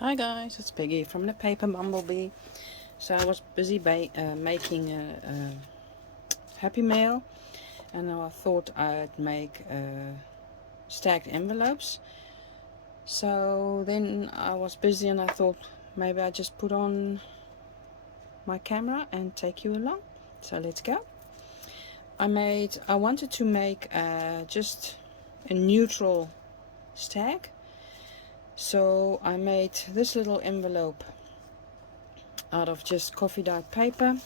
Hi guys, it's Peggy from the paper Bumblebee. So I was busy making a Happy Mail, and I thought I'd make stacked envelopes. So then I was busy and I thought maybe I just put on my camera and take you along. So let's go. I wanted to make just a neutral stack. So I made this little envelope out of just coffee dyed paper.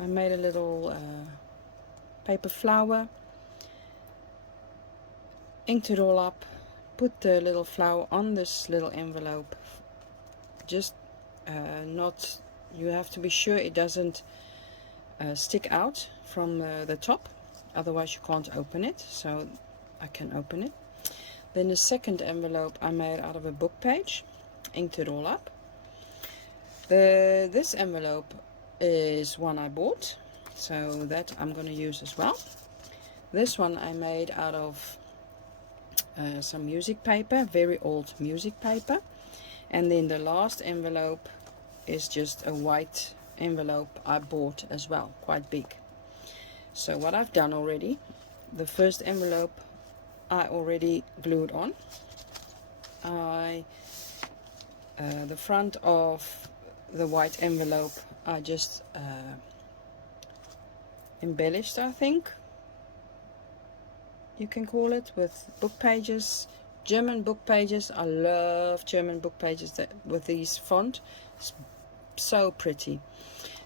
I made a little paper flower, inked it all up, put the little flower on this little envelope. Just not, you have to be sure it doesn't stick out from the top, otherwise you can't open it. So I can open it. Then the second envelope I made out of a book page, inked it all up. This envelope is one I bought, so that I'm going to use as well. This one I made out of some music paper, very old music paper. And then the last envelope is just a white envelope I bought as well, quite big. So what I've done already, the first envelope I already glued on. The front of the white envelope I just embellished, I think you can call it, with book pages, German book pages. I love German book pages with these font. It's so pretty.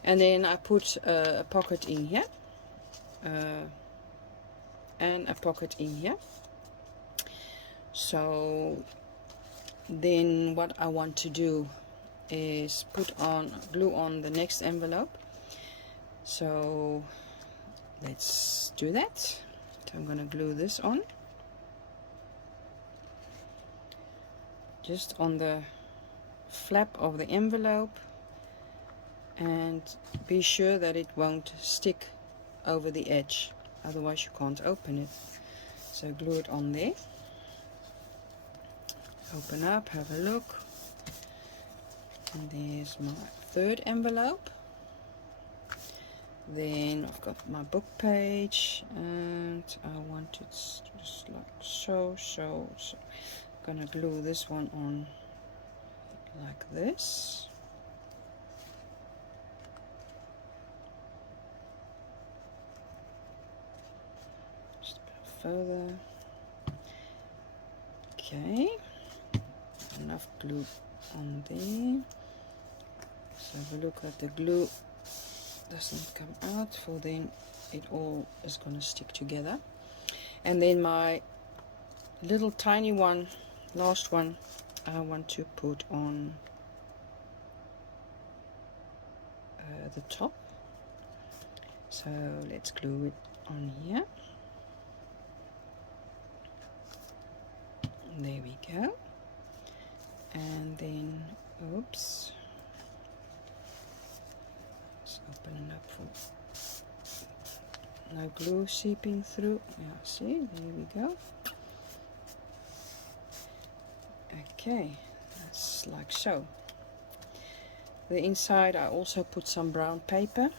And then I put a pocket in here and a pocket in here. So then what I want to do is glue on the next envelope. So let's do that. So I'm going to glue this on just on the flap of the envelope, and be sure that it won't stick over the edge, otherwise you can't open it. So glue it on there, open up, have a look, and there's my third envelope. Then I've got my book page, and I want it just like so. I'm gonna glue this one on like this. Just a bit further. Okay, enough glue on there. So have a look at the glue doesn't come out, for then it all is going to stick together. And then my little tiny one, last one, I want to put on the top. So let's glue it on here. There we go. And then, oops, let's open it up for no glue seeping through. Yeah, see, there we go. Okay, that's like so. The inside I also put some brown paper,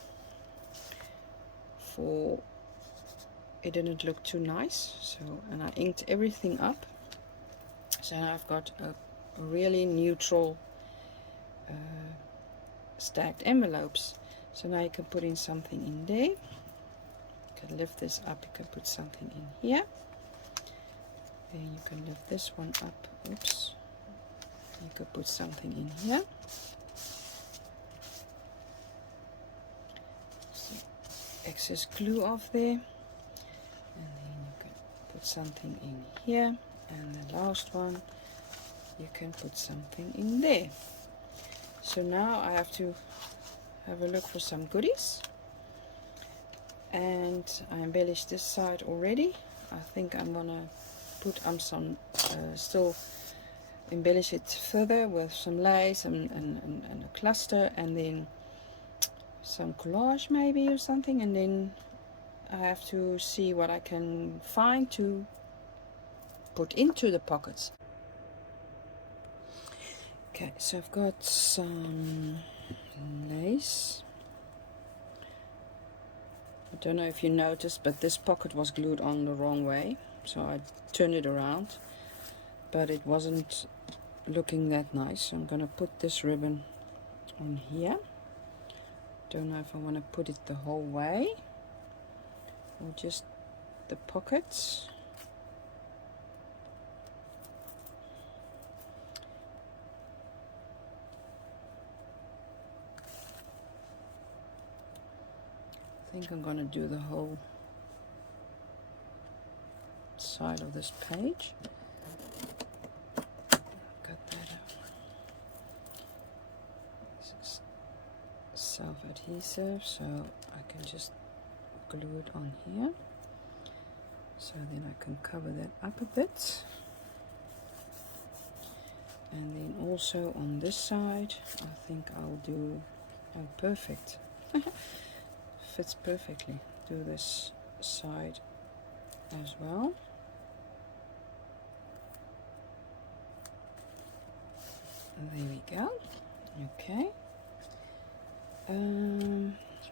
for it didn't look too nice. So, and I inked everything up. So now I've got a really neutral stacked envelopes. So now you can put in something in there. You can lift this up, you can put something in here. Then you can lift this one up. Oops. You could put something in here. So excess glue off there. And then you can put something in here. And the last one, you can put something in there. So now I have to have a look for some goodies. And I embellished this side already. I think I'm gonna put some still embellish it further with some lace and a cluster, and then some collage maybe or something, and then I have to see what I can find to put into the pockets. Okay, so I've got some lace. I don't know if you noticed, but this pocket was glued on the wrong way, so I turned it around, but it wasn't looking that nice. So I'm gonna put this ribbon on here. Don't know if I want to put it the whole way or just the pockets. I think I'm gonna do the whole side of this page. Cut that out. This is self-adhesive, so I can just glue it on here. So then I can cover that up a bit. And then also on this side, I think I'll do, oh perfect. Fits perfectly. Do this side as well. And there we go. Okay.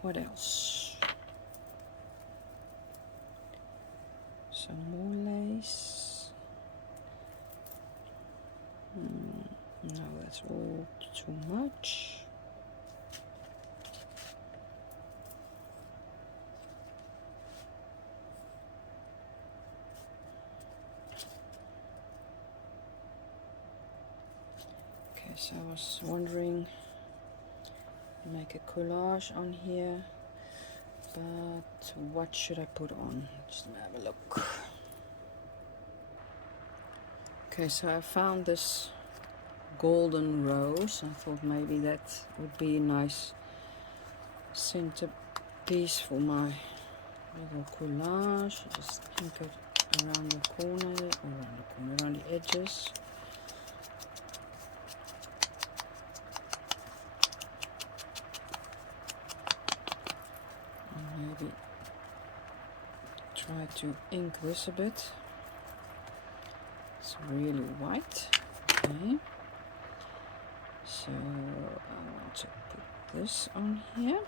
What else? Some more lace. No, that's all too much. Okay, so I was wondering, make a collage on here, but what should I put on? Just have a look. Okay, so I found this golden rose. I thought maybe that would be a nice centerpiece for my little collage. Just ink it around the corner, around the edges. And maybe try to ink this a bit. It's really white. Okay. So I want to put this on here,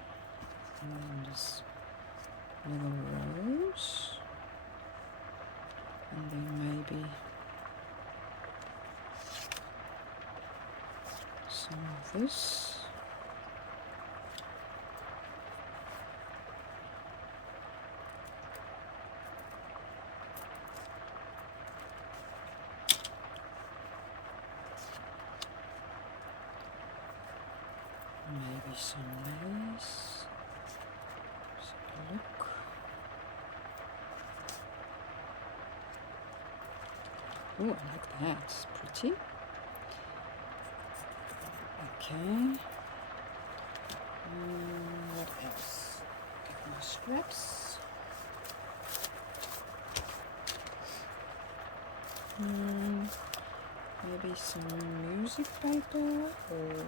and then this little rose, and then maybe some of this. Maybe some lace. Let's have a look. Oh, I like that. It's pretty. Okay. What else? Get my scraps. Maybe some music paper or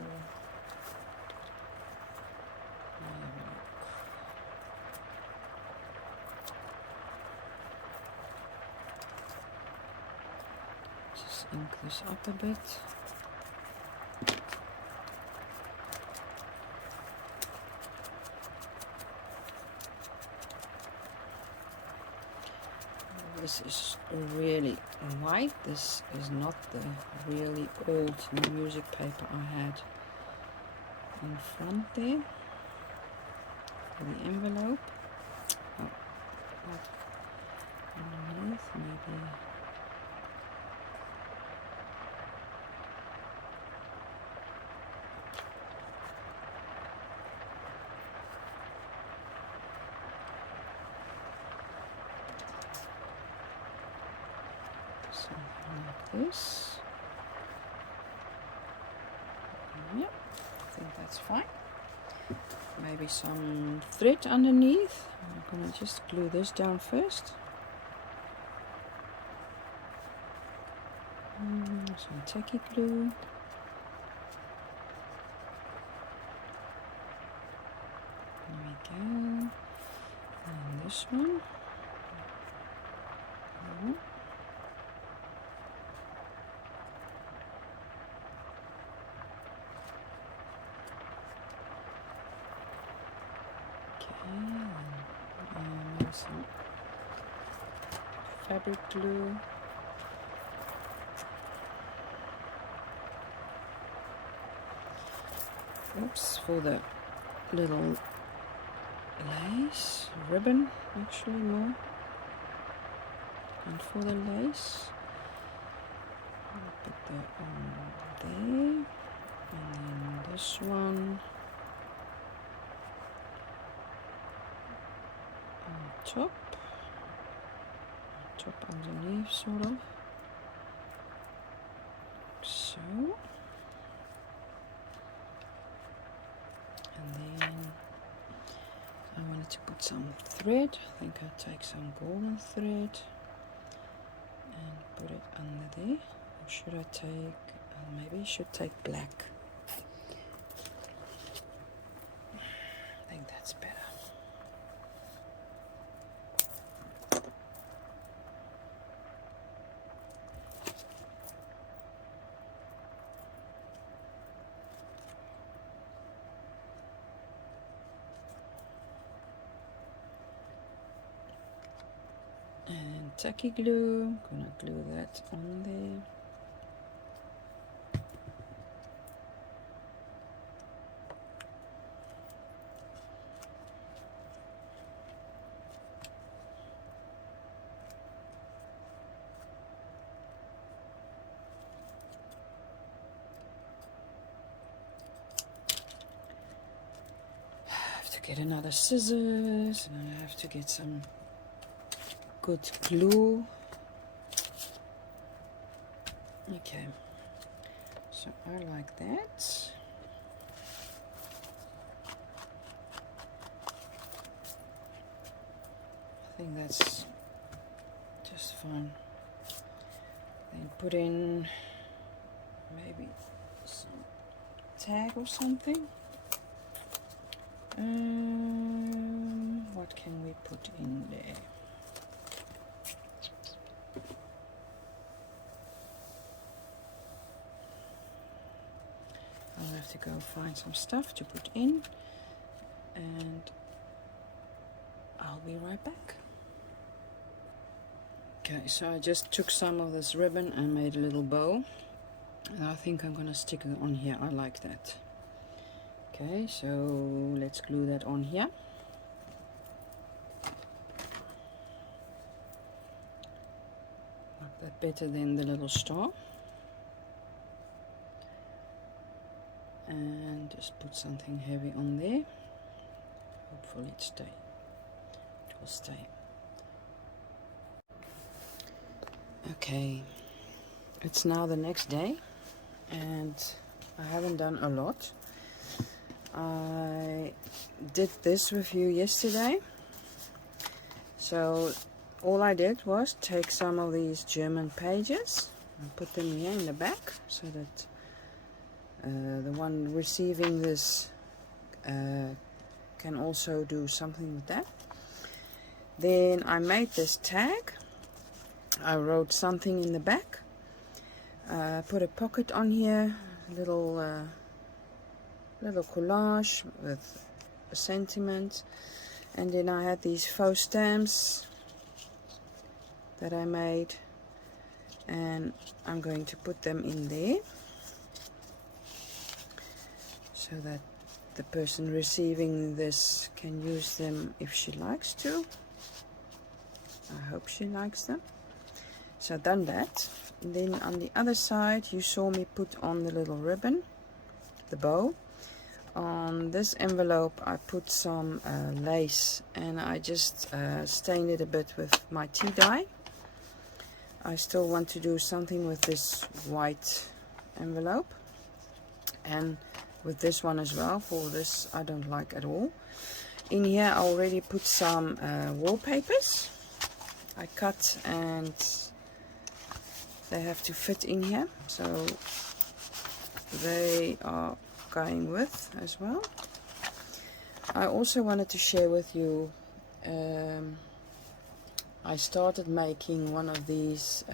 just ink this up a bit. This is really white. This is not the really old music paper I had in front there. The envelope. Oh, not underneath, maybe. Something like this. Yep, I think that's fine. Maybe some thread underneath. I'm going to just glue this down first. Some tacky glue. There we go. And this one. Maybe some fabric glue. Oops, for the little lace ribbon, actually more. And for the lace, I'll put that on there. And then this one on top underneath, sort of. So. And then I wanted to put some thread. I think I'll take some golden thread and put it under there. Or should I take, maybe I should take black. I think that's better. And tacky glue, I'm gonna glue that on there. Get another scissors, and I have to get some good glue. Okay, so I like that. I think that's just fine. Then put in maybe some tag or something. What can we put in there? I'll have to go find some stuff to put in, and I'll be right back. Okay, so I just took some of this ribbon and made a little bow, and I think I'm gonna stick it on here. I like that. Okay, so let's glue that on here. Like that, better than the little star. And just put something heavy on there. Hopefully it will stay. Okay, it's now the next day, and I haven't done a lot. I did this with you yesterday, so all I did was take some of these German pages and put them here in the back, so that the one receiving this can also do something with that. Then I made this tag. I wrote something in the back, put a pocket on here, a little collage with a sentiment, and then I had these faux stamps that I made, and I'm going to put them in there so that the person receiving this can use them if she likes to. I hope she likes them. So I've done that. And then on the other side you saw me put on the little ribbon, the bow. On this envelope I put some lace, and I just stained it a bit with my tea dye. I still want to do something with this white envelope, and with this one as well. For this I don't like at all. In here I already put some wallpapers. I cut, and they have to fit in here, so they are going with as well. I also wanted to share with you, I started making one of these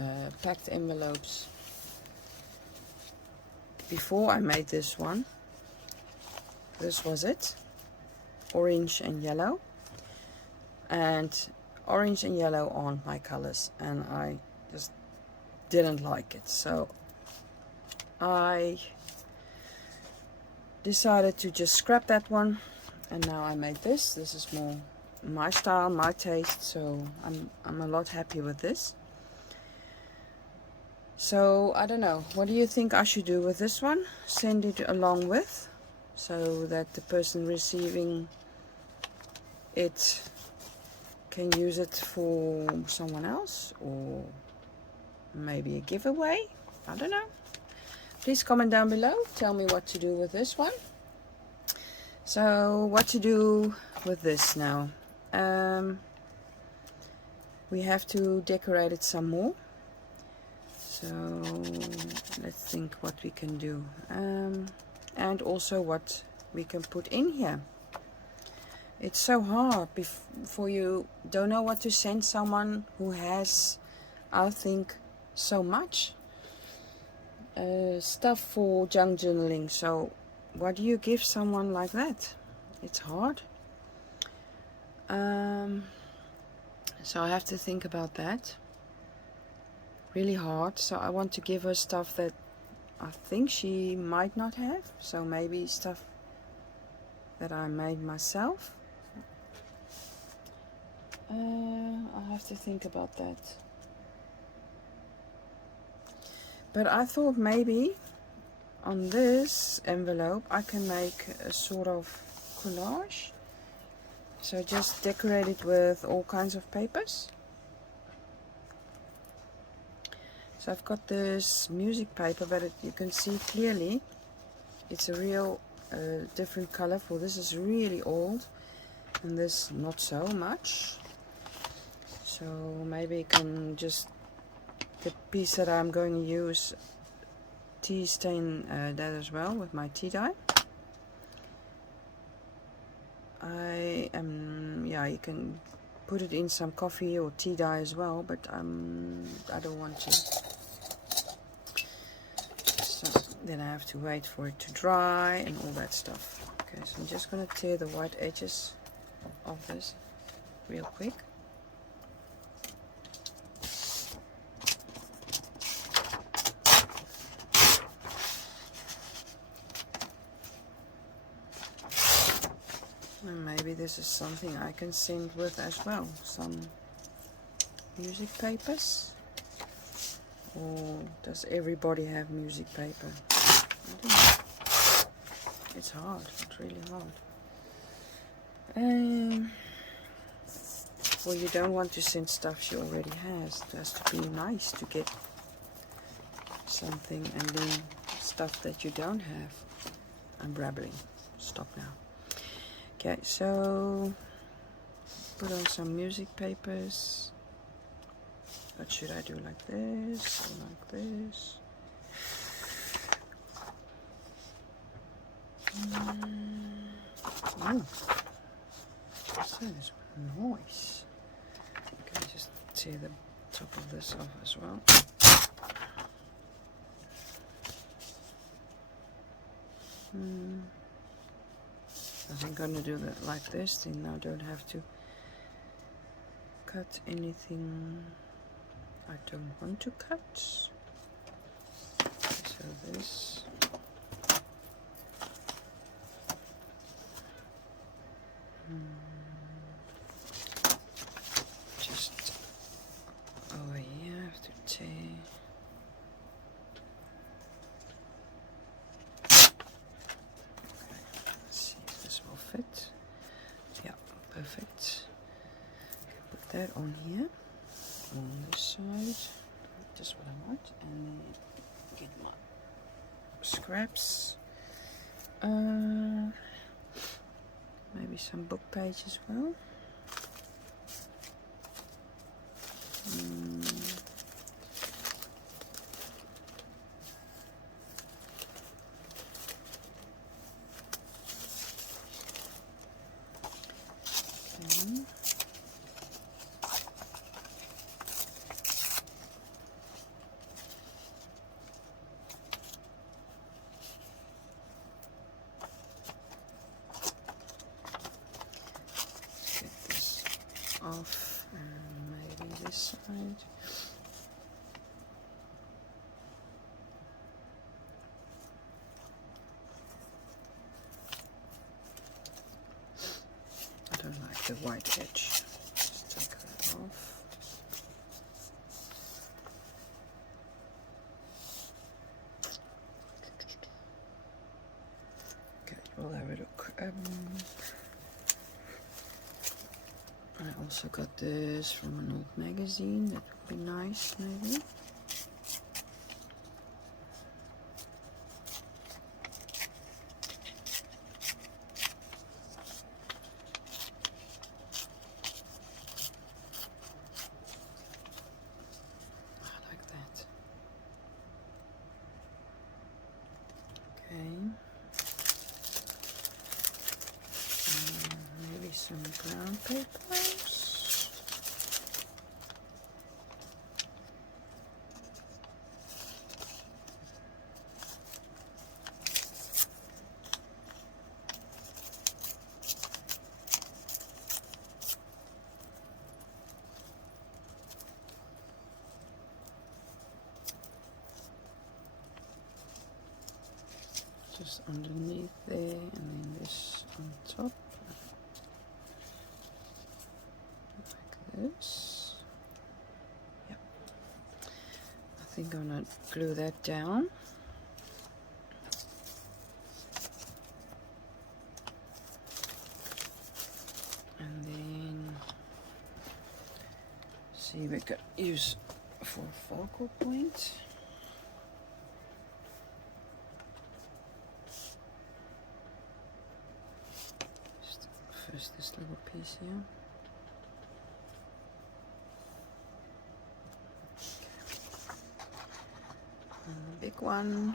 packed envelopes before I made this one. This was it, orange and yellow. and orange and yellow aren't my colors, and I just didn't like it, so I decided to just scrap that one. And now I made this. This is more my style, my taste, so I'm a lot happy with this. So I don't know, what do you think I should do with this one? Send it along with, so that the person receiving it can use it for someone else, or maybe a giveaway. I don't know. Please comment down below, tell me what to do with this one. So what to do with this now? We have to decorate it some more. So let's think what we can do, and also what we can put in here. It's so hard before you don't know what to send someone who has, I think, so much stuff for junk journaling. So what do you give someone like that? It's hard. So I have to think about that. Really hard. So I want to give her stuff that I think she might not have. So maybe stuff that I made myself. I have to think about that. But I thought maybe on this envelope I can make a sort of collage. So just decorate it with all kinds of papers. So I've got this music paper, but you can see clearly it's a real different color. For this is really old, and this not so much. So maybe you can just, the piece that I'm going to use, tea stain that as well with my tea dye. Yeah, you can put it in some coffee or tea dye as well, but I don't want to. So then I have to wait for it to dry and all that stuff. Okay, so I'm just going to tear the white edges of this real quick. And maybe this is something I can send with as well, some music papers. Or does everybody have music paper? I don't know. It's hard, it's really hard. Well, you don't want to send stuff she already has. It has to be nice to get something, and then stuff that you don't have. I'm babbling. Stop now. Okay, so put on some music papers. What should I do, like this or like this? Oh, what's that? There's noise. Okay, just tear the top of this off as well. I'm going to do that like this, then I don't have to cut anything I don't want to cut. So this. Just over here, I have to tear. Fit. Yeah, perfect. Put that on here, on this side, just what I want, and then get my scraps. Maybe some book page as well. side. I don't like the white edge. Just take that off. Okay, we'll have a look. I also got this from an old magazine. That would be nice, maybe. Maybe some brown papers. Just underneath there, and then this on top. This. Yep. I think I'm gonna glue that down. And then see we could use for a focal point. Just first this little piece here. Big one.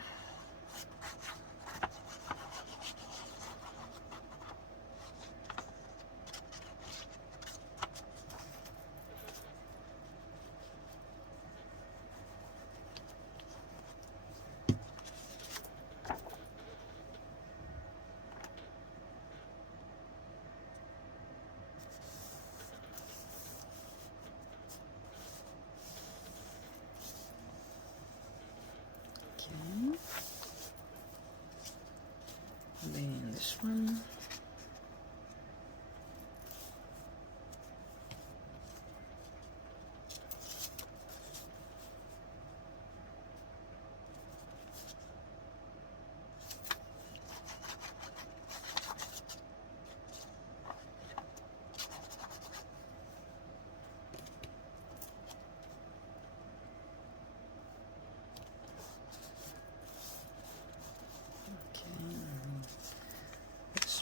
Then this one.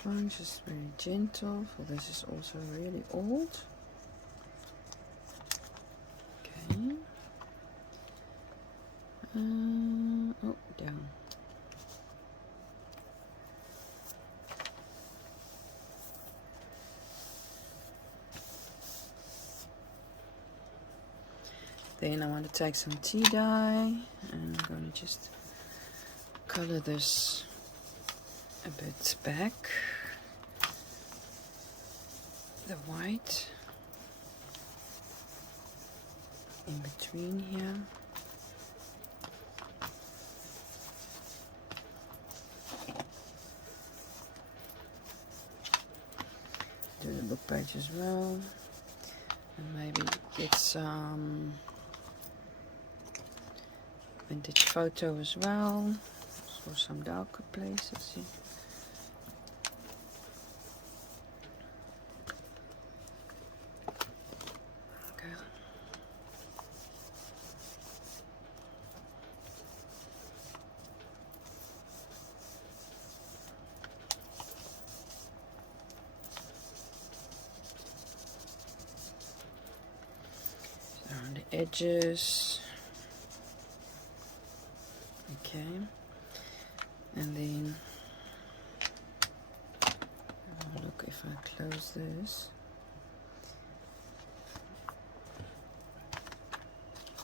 One just very gentle, for this is also really old. Okay. Oh, down. Then I want to take some tea dye, and I'm going to just color this a bit back. The white in between here. Do the book page as well, and maybe get some vintage photo as well for some darker places. Around the edges. Okay, and then I'll look if I close this.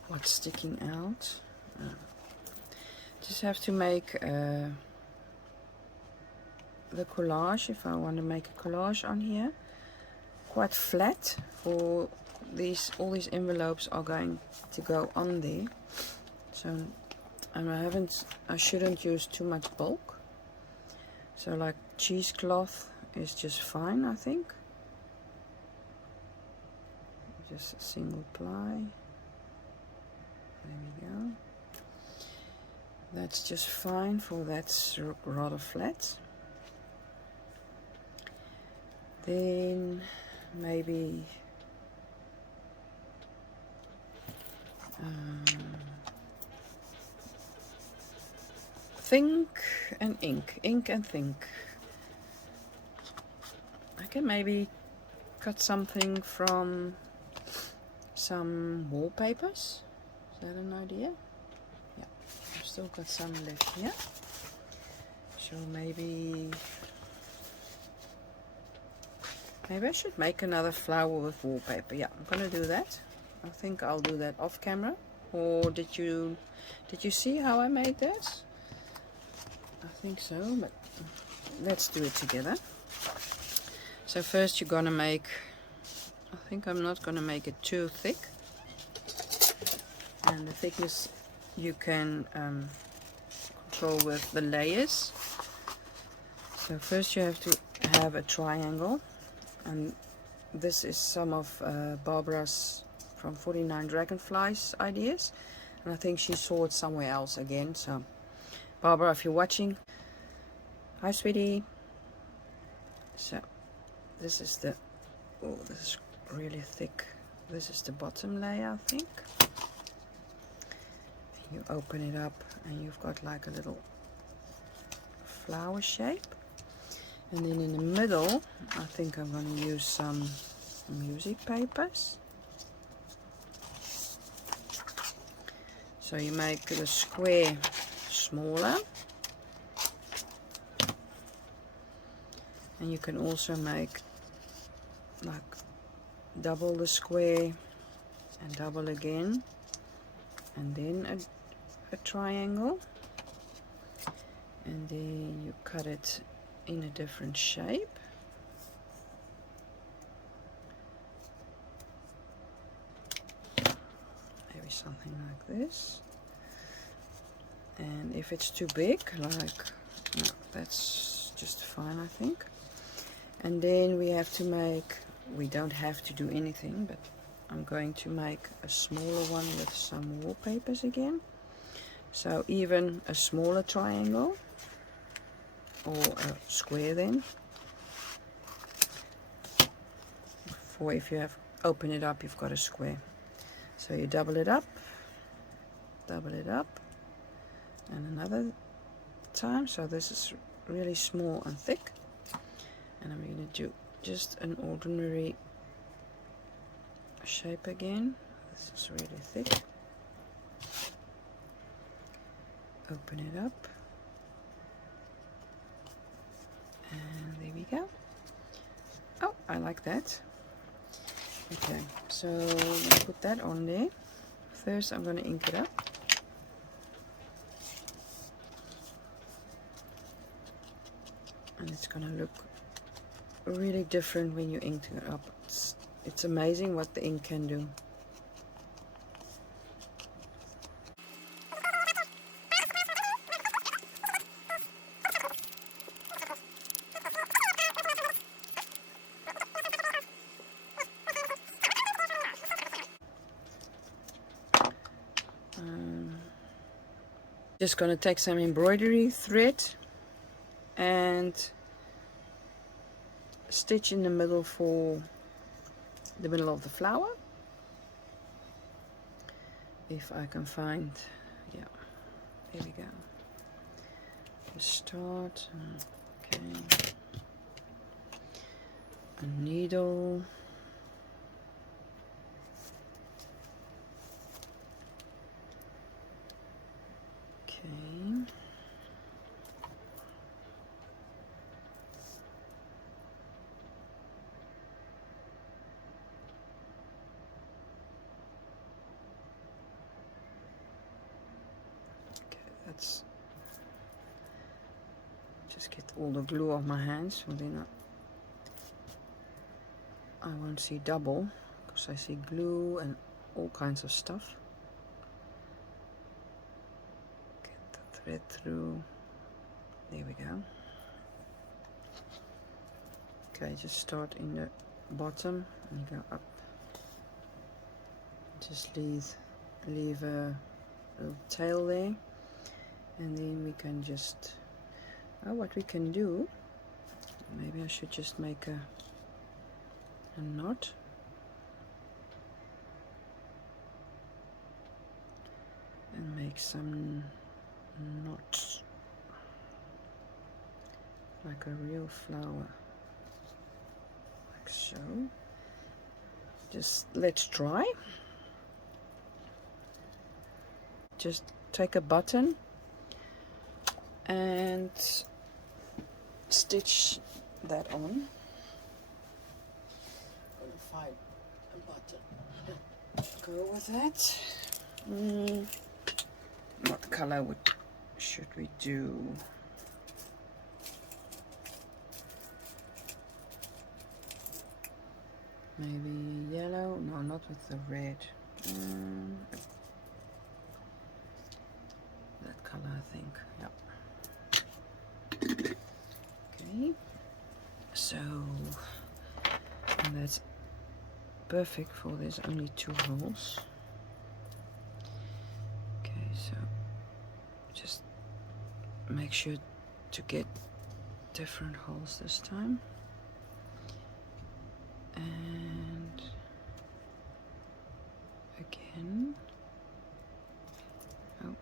What's sticking out? Just have to make the collage, if I want to make a collage on here, quite flat for all these envelopes are going to go on there. So, and I shouldn't use too much bulk. So like cheesecloth is just fine, I think. Just a single ply. There we go. That's just fine for that's rather flat. Then maybe think and ink and think. I can maybe cut something from some wallpapers. Is that an idea? Yeah, I've still got some left here. So maybe I should make another flower with wallpaper. Yeah, I'm gonna do that. I think I'll do that off camera. Or did you see how I made this? I think so, but let's do it together. So first you're gonna make, I think I'm not gonna make it too thick. And the thickness you can control with the layers. So first you have to have a triangle. And this is some of Barbara's from 49 Dragonflies ideas, and I think she saw it somewhere else again. So Barbara, if you're watching, hi sweetie. So this is the, oh, this is really thick. This is the bottom layer, I think. You open it up and you've got like a little flower shape. And then in the middle, I think I'm going to use some music papers. So you make the square smaller. And you can also make like double the square and double again. And then a triangle. And then you cut it in a different shape. Maybe something like this. And if it's too big, like, no, that's just fine, I think. And then we have to make, we don't have to do anything, but I'm going to make a smaller one with some wallpapers again. So even a smaller triangle, or a square then, for if you have open it up, you've got a square. So you double it up, and another time. So this is really small and thick, and I'm going to do just an ordinary shape again. This is really thick. Open it up. And there we go. Oh, I like that. Okay, so I'm going to put that on there. First I'm going to ink it up. And it's going to look really different when you ink it up. It's amazing what the ink can do. Just gonna take some embroidery thread and stitch in the middle for the middle of the flower. If I can find, yeah, there we go. Just start, okay, a needle. Let's just get all the glue off my hands, so then I won't see double, because I see glue and all kinds of stuff. Get the thread through. There we go. Okay, just start in the bottom and go up. Just leave a little tail there, and then we can just, what we can do, maybe I should just make a knot. And make some knots like a real flower, like so. Just let's try. Just take a button and stitch that on. I'm gonna find a button. Go with that. What color should we do? Maybe yellow? No, not with the red. That color, I think. Yeah. Okay. So, and that's perfect for there's only 2 holes. So just make sure to get different holes this time, and again. Oh,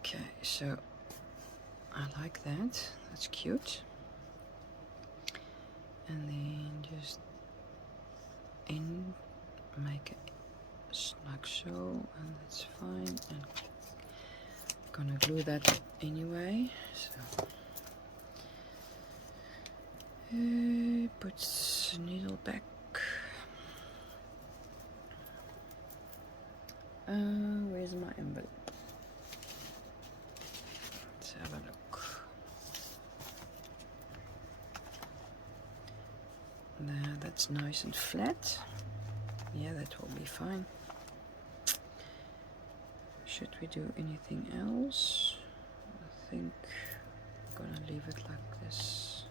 okay, so I like that. That's cute. And then just make it like so, and that's fine. And I'm gonna glue that anyway. So put needle back. Where's my envelope? Let's have a look. There, that's nice and flat. Yeah, that will be fine. Should we do anything else? I think I'm gonna leave it like this.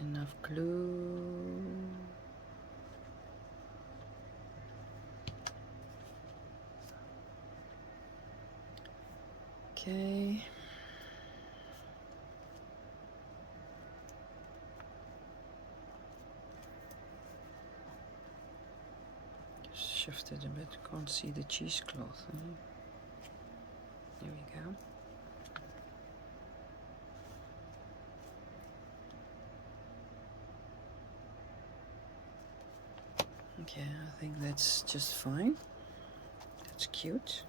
Enough glue. Okay. Just shift it a bit. Can't see the cheesecloth. There we go. Okay, I think that's just fine. That's cute.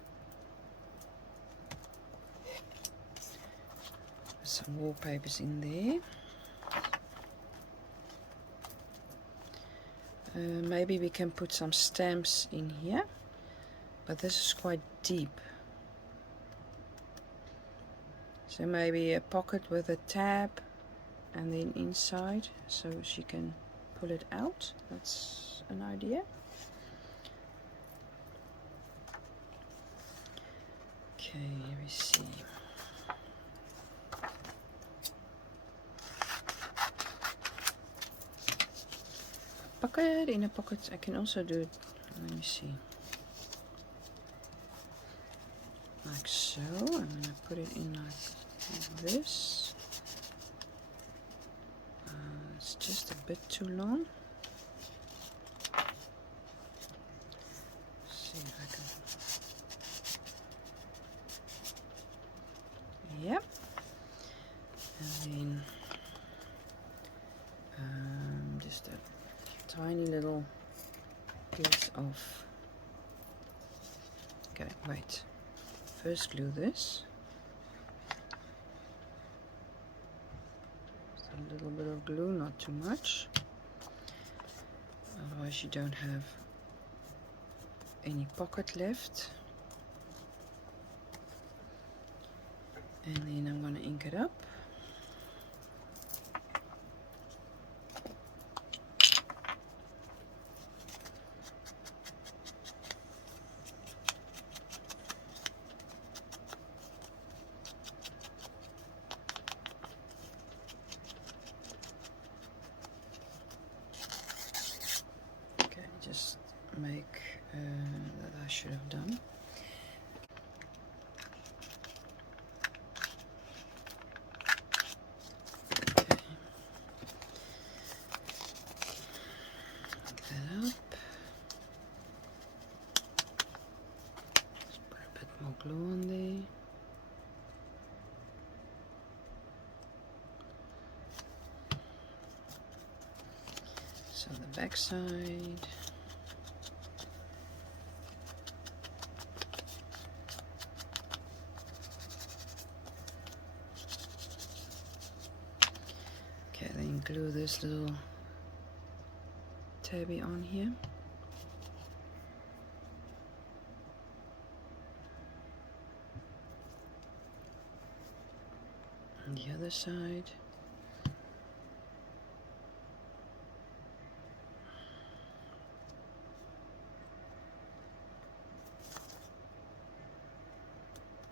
Some wallpapers in there. Maybe we can put some stamps in here, but this is quite deep. So maybe a pocket with a tab and then inside so she can pull it out. That's an idea. Okay, let me see. Pocket, in a pocket. I can also do it, let me see, like so. I'm gonna put it in like this. It's just a bit too long. Let's see if I can. Yep. And then just a tiny little piece of. Okay, wait. First glue this. Just a little bit of glue, not too much. otherwise you don't have any pocket left. And then I'm going to ink it up. Okay, just make that I should have done. Glue on there. So the back side. Okay, then glue this little tabby on here. On the other side.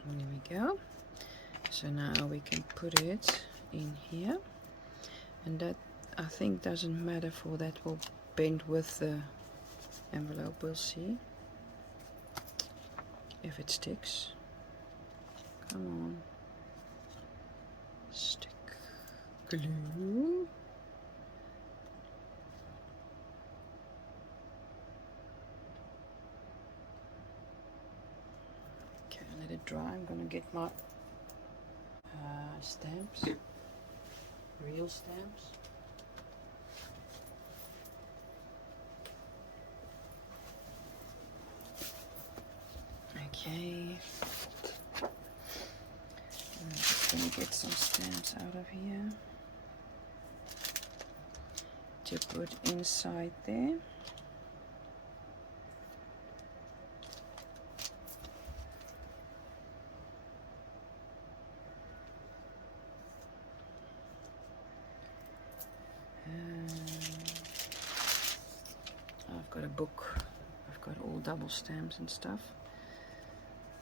And there we go. So now we can put it in here, and that I think doesn't matter, for that will bend with the envelope. We'll see if it sticks. Come on. Stick glue. Okay, let it dry. I'm gonna get my stamps, real stamps. Okay. I'm just gonna get some stamps out of here to put inside there. I've got a book. I've got all double stamps and stuff.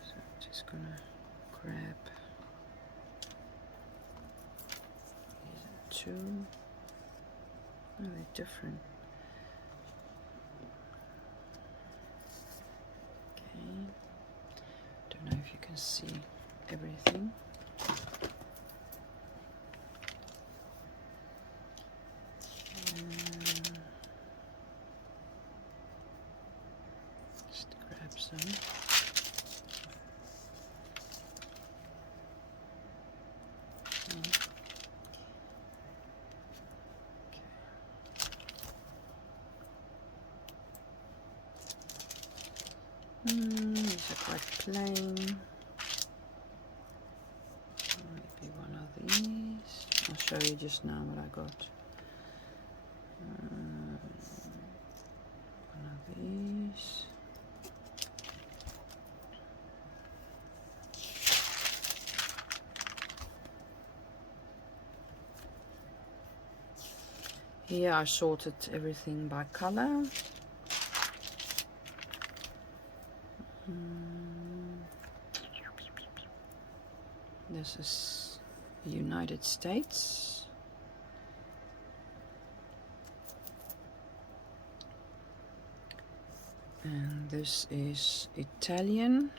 So I'm just gonna grab these are two. Oh, they're different. Okay. Don't know if you can see everything. Just grab some. These are quite plain. Maybe one of these. I'll show you just now what I got. One of these. Here I sorted everything by color. This is the United States. And this is Italian.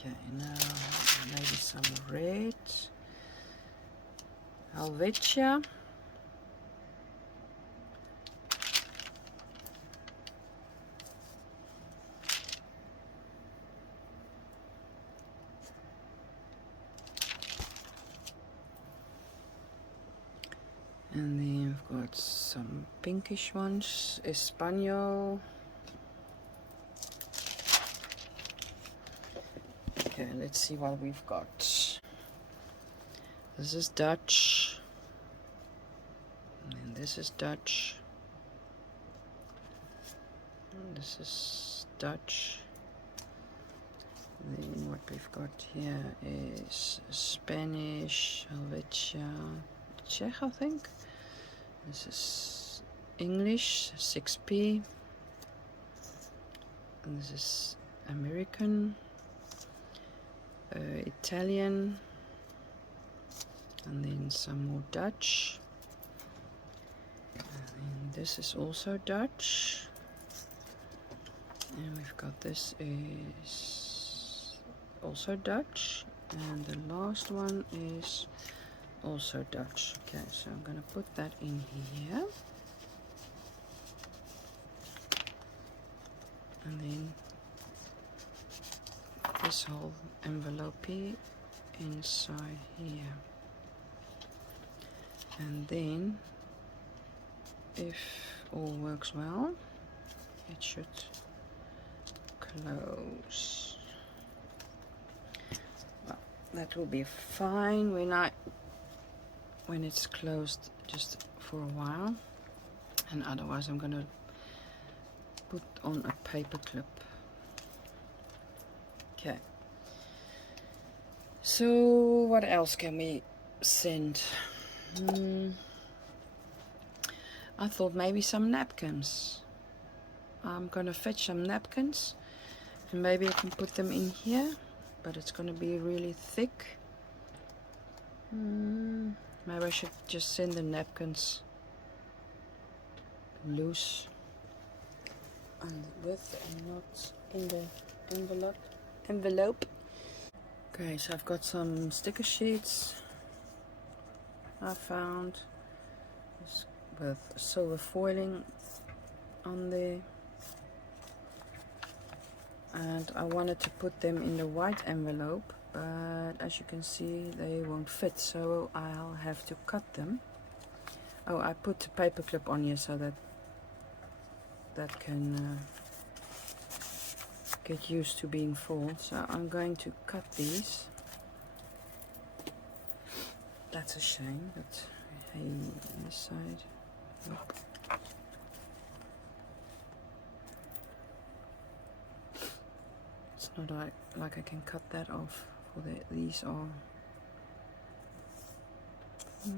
Okay, now maybe some red. Helvetia. And then we've got some pinkish ones, Espanol. Okay, let's see what we've got. This is Dutch. And this is Dutch. And this is Dutch. And then what we've got here is Spanish, Helvetia, Czech, I think. This is English, 6p. And this is American, Italian, and then some more Dutch. And then this is also Dutch. And we've got this is also Dutch. And the last one is also Dutch. Okay, so I'm gonna put that in here. And then this whole envelope inside here. And then, if all works well, it should close. Well, that will be fine when it's closed just for a while. And otherwise I'm gonna put on a paper clip. Okay. So what else can we send? I thought maybe some napkins. I'm gonna fetch some napkins and maybe I can put them in here, but it's gonna be really thick. Maybe I should just send the napkins loose and with and not in the envelope. Okay, so I've got some sticker sheets I found with silver foiling on there, and I wanted to put them in the white envelope, but as you can see they won't fit, so I'll have to cut them. Oh, I put a paper clip on here so that can get used to being full. So I'm going to cut these. That's a shame, but hey, this side. Nope. It's not like I can cut that off. For these are. I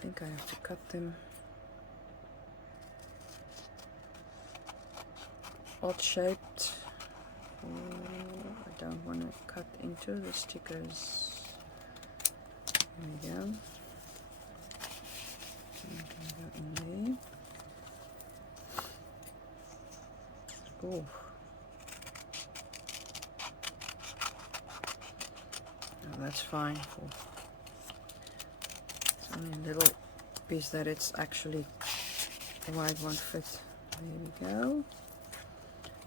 think I have to cut them odd shaped. I don't want to cut into the stickers. There we go. And go in there. Oh. No, that's fine. It's only a little piece that it's actually the white won't fit. There we go.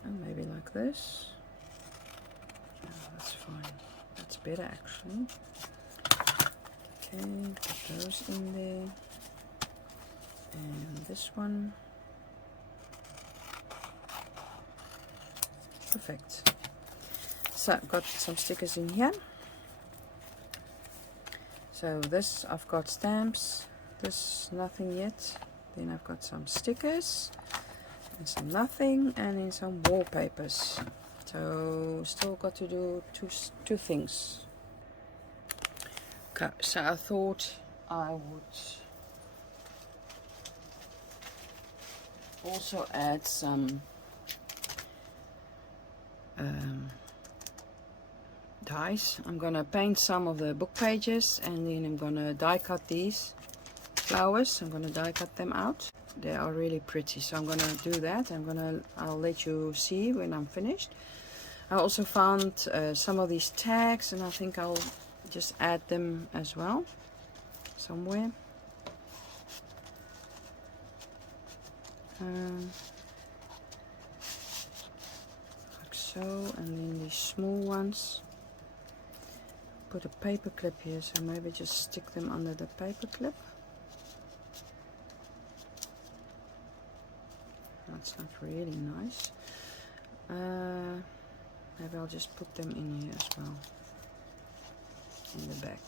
And maybe like this. Oh, that's fine. That's better actually. Okay, put those in there. And this one. Perfect. So I've got some stickers in here. So this I've got stamps. This nothing yet. Then I've got some stickers. And some nothing, and then some wallpapers. So still got to do two things. Okay, so I thought I would also add some dies. I'm gonna paint some of the book pages, and then I'm gonna die cut these flowers. I'm gonna die cut them out. They are really pretty, so I'm gonna do that. I'll let you see when I'm finished. I also found some of these tags, and I think I'll just add them as well somewhere. Like so, and then these small ones. put a paper clip here, so maybe just stick them under the paper clip. That's not really nice. Maybe I'll just put them in here as well, in the back.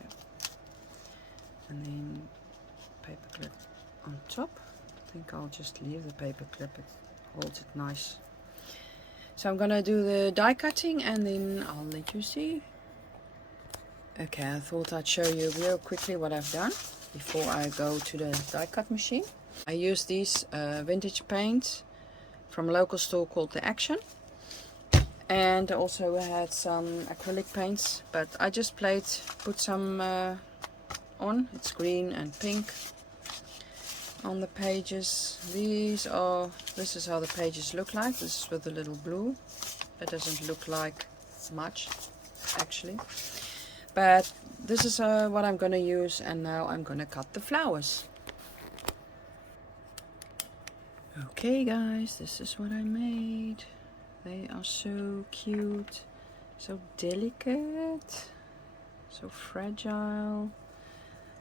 Yeah. And then paper clip on top. I think I'll just leave the paper clip, it holds it nice. So I'm gonna do the die cutting and then I'll let you see. Okay, I thought I'd show you real quickly what I've done before I go to the die cut machine. I used these vintage paints from a local store called The Action. And I also had some acrylic paints, but I just put some on. It's green and pink on the pages. This is how the pages look like. This is with a little blue. It doesn't look like much actually, but this is what I'm gonna use, and now I'm gonna cut the flowers. Okay guys, this is what I made. They are so cute, so delicate, so fragile,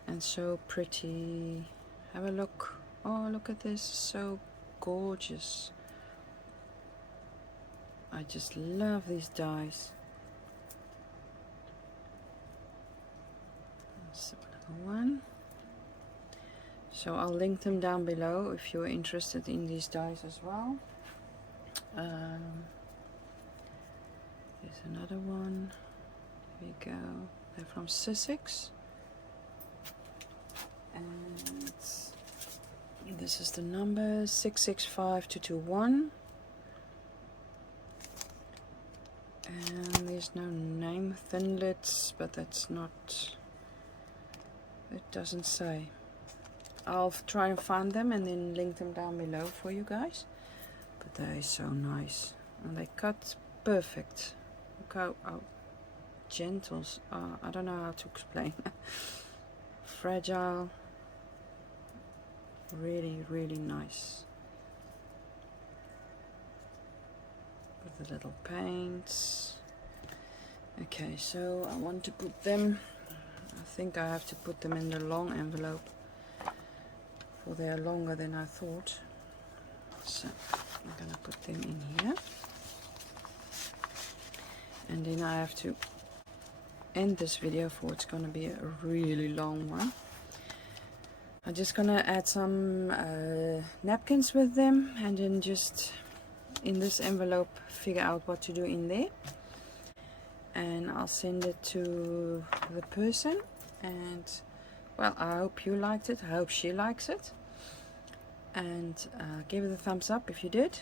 and so pretty. Have a look. Oh, look at this, so gorgeous. I just love these dies. That's another one. So I'll link them down below if you're interested in these dies as well. There's another one. Here we go. They're from sizzix. And this is the number 665221. And there's no name, thinlits, but that's not, it doesn't say. I'll try and find them and then link them down below for you guys. But they're so nice, and they cut perfect. Look how gentle, I don't know how to explain. Fragile, really nice. With the little paints. Okay, so I want to put them, I think I have to put them in the long envelope, for they are longer than I thought. So I'm gonna put them in here, and then I have to end this video, for it's gonna be a really long one. I'm just gonna add some napkins with them, and then just in this envelope figure out what to do in there, and I'll send it to the person. And well, I hope you liked it, I hope she likes it, and give it a thumbs up if you did.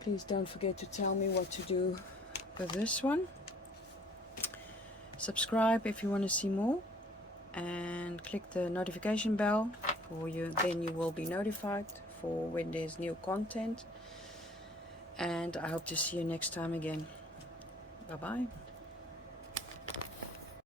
Please don't forget to tell me what to do with this one. Subscribe if you want to see more, and click the notification bell for you, then you will be notified for when there's new content. And I hope to see you next time again. Bye bye.